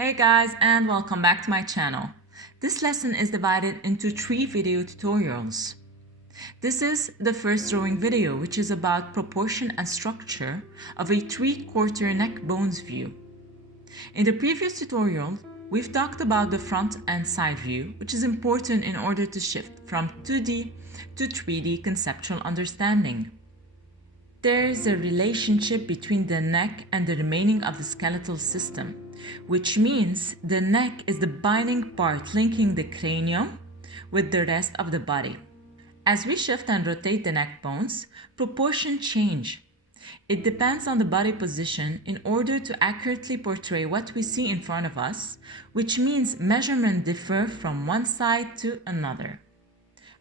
Hey guys, and welcome back to my channel. This lesson is divided into 3 video tutorials. This is the first drawing video, which is about proportion and structure of a 3/4 neck bones view. In the previous tutorial, we've talked about the front and side view, which is important in order to shift from 2D to 3D conceptual understanding. There is a relationship between the neck and the remaining of the skeletal system, which means the neck is the binding part linking the cranium with the rest of the body. As we shift and rotate the neck bones, proportions change. It depends on the body position in order to accurately portray what we see in front of us, which means measurements differ from one side to another.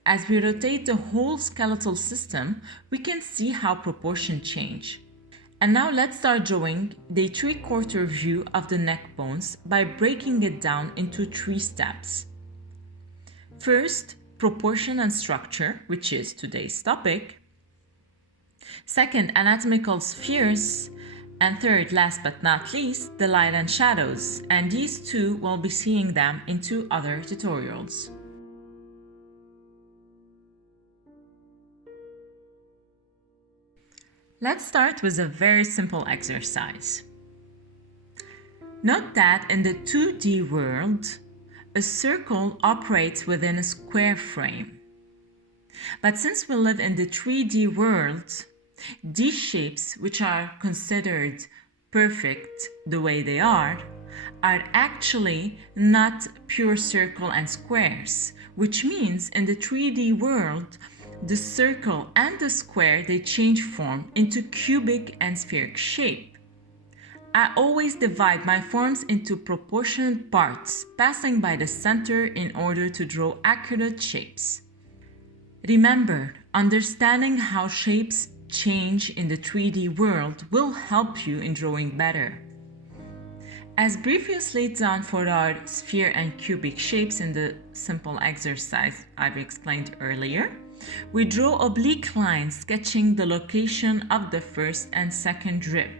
As we rotate the whole skeletal system, we can see how proportions change. And now let's start drawing the 3/4 view of the neck bones by breaking it down into 3 steps. First, proportion and structure, which is today's topic. Second, anatomical spheres. And third, last but not least, the light and shadows. And these two, we'll be seeing them in 2 other tutorials. Let's start with a very simple exercise. Note that in the 2D world, a circle operates within a square frame. But since we live in the 3D world, these shapes, which are considered perfect the way they are actually not pure circle and squares, which means in the 3D world, the circle and the square, they change form into cubic and spheric shape. I always divide my forms into proportionate parts, passing by the center in order to draw accurate shapes. Remember, understanding how shapes change in the 3D world will help you in drawing better. As previously done for our sphere and cubic shapes in the simple exercise I've explained earlier, we draw oblique lines sketching the location of the first and second rib.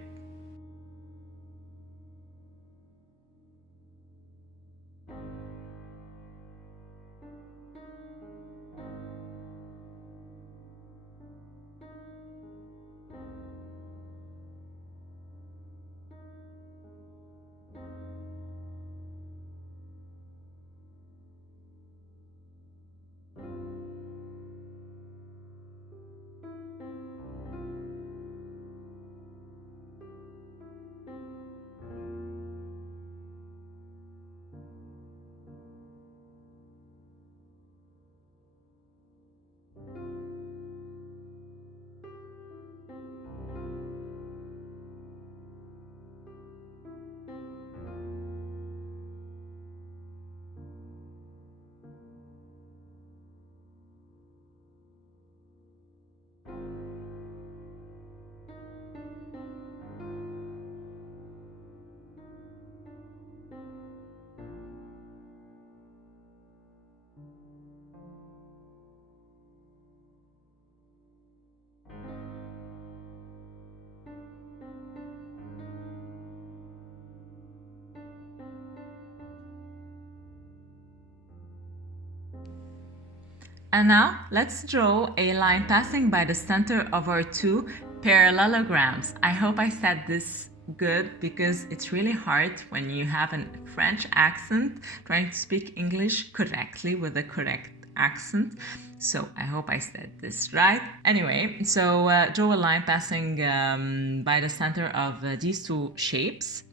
And now let's draw a line passing by the center of our 2 parallelograms. I hope I said this good because it's really hard when you have a French accent trying to speak English correctly with the correct accent. So I hope I said this right. Anyway, so draw a line passing by the center of these 2 shapes.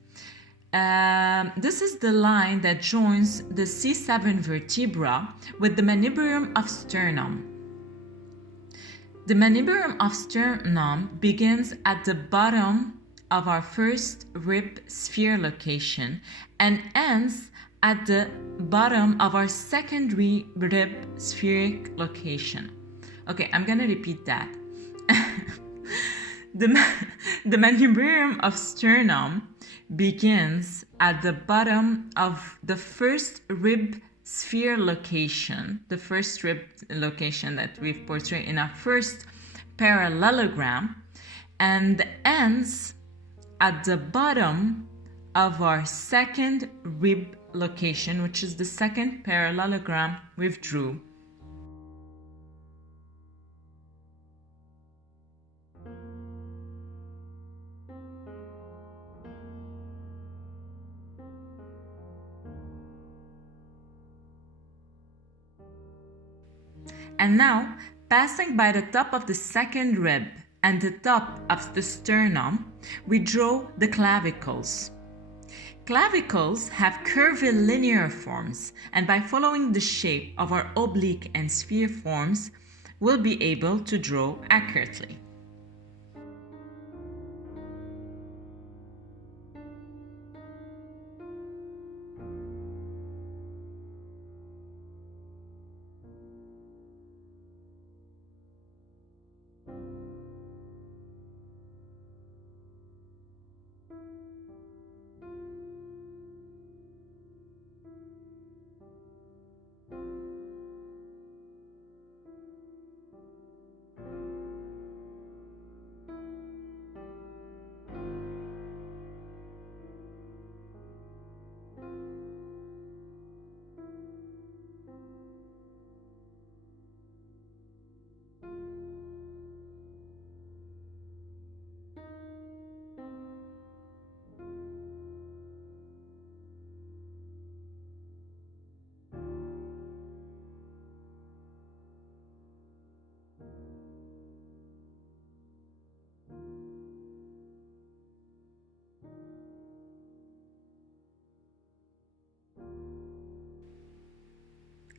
This is the line that joins the C7 vertebra with the manubrium of sternum. The manubrium of sternum begins at the bottom of our first rib sphere location and ends at the bottom of our secondary rib spheric location. Okay, I'm gonna repeat that. The manubrium of sternum begins at the bottom of the first rib sphere location, the first rib location that we've portrayed in our first parallelogram, and ends at the bottom of our second rib location, which is the second parallelogram we've drew. And now, passing by the top of the second rib and the top of the sternum, we draw the clavicles. Clavicles have curvilinear forms, and by following the shape of our oblique and sphere forms, we'll be able to draw accurately.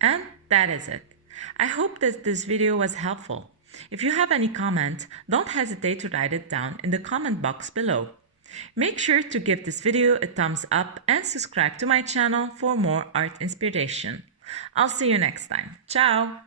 And that is it. I hope that this video was helpful. If you have any comment, don't hesitate to write it down in the comment box below. Make sure to give this video a thumbs up and subscribe to my channel for more art inspiration. I'll see you next time. Ciao!